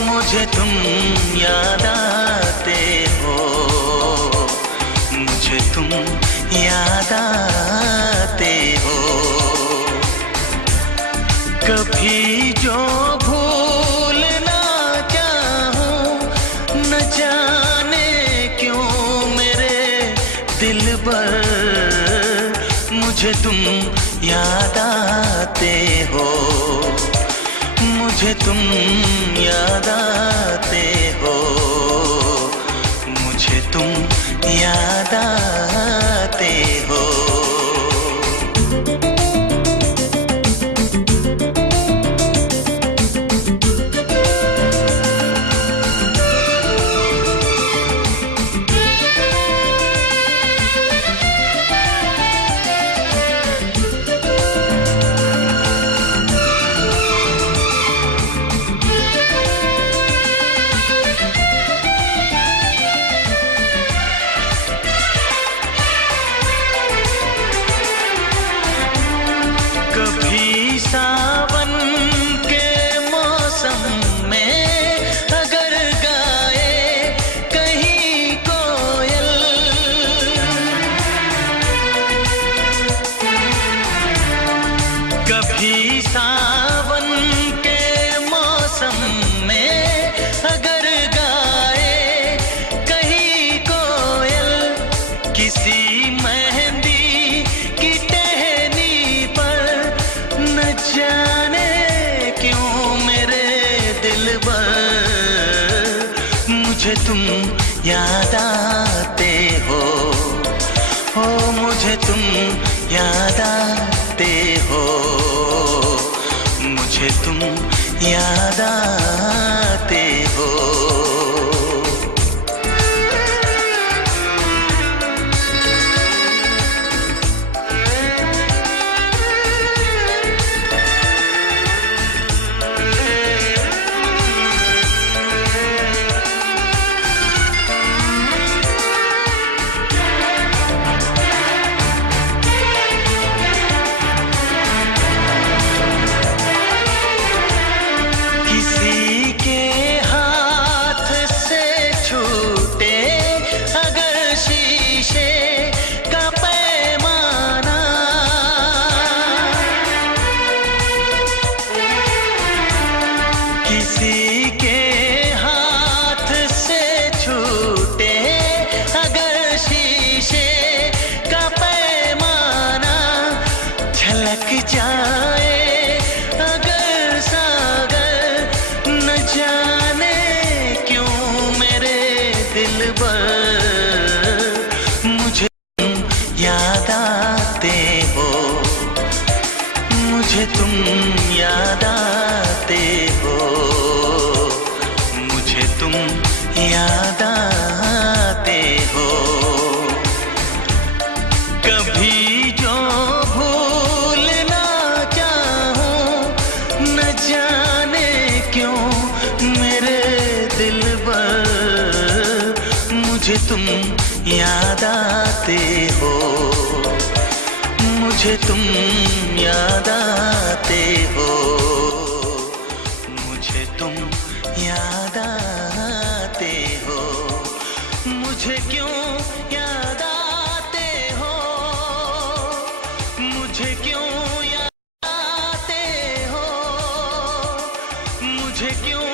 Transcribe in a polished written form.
मुझे तुम याद आते हो, मुझे तुम याद आते हो। कभी जो भूल ना चाहूं, न जाने क्यों मेरे दिल पर मुझे तुम याद आते हो, मुझे तुम याद आते हो, मुझे तुम याद आते हो। कभी सावन के मौसम में अगर गाए कहीं कोयल, कभी सावन के मौसम में अगर गाए कहीं कोयल, किसी मेहंदी की टहनी पर न जाने क्यों मेरे दिल पर मुझे तुम याद आते हो, मुझे तुम याद आते हो, मुझे तुम याद आते हो। किसी के हाथ से छूटे अगर शीशे का पैमाना, किसी के हाथ से छूटे अगर शीशे का पैमाना, झलक जाए अगर सागर, न जाने क्यों मेरे दिल पर मुझे तुम याद आते हो, मुझे तुम याद आते हो, मुझे तुम याद आते हो। कभी जो भूल ना चाहूं, न जाने क्यों मेरे दिल पर मुझे तुम याद आते हो, मुझे तुम याद आते हो, मुझे तुम याद आते हो। मुझे क्यों याद आते हो, मुझे क्यों याद आते हो, मुझे क्यों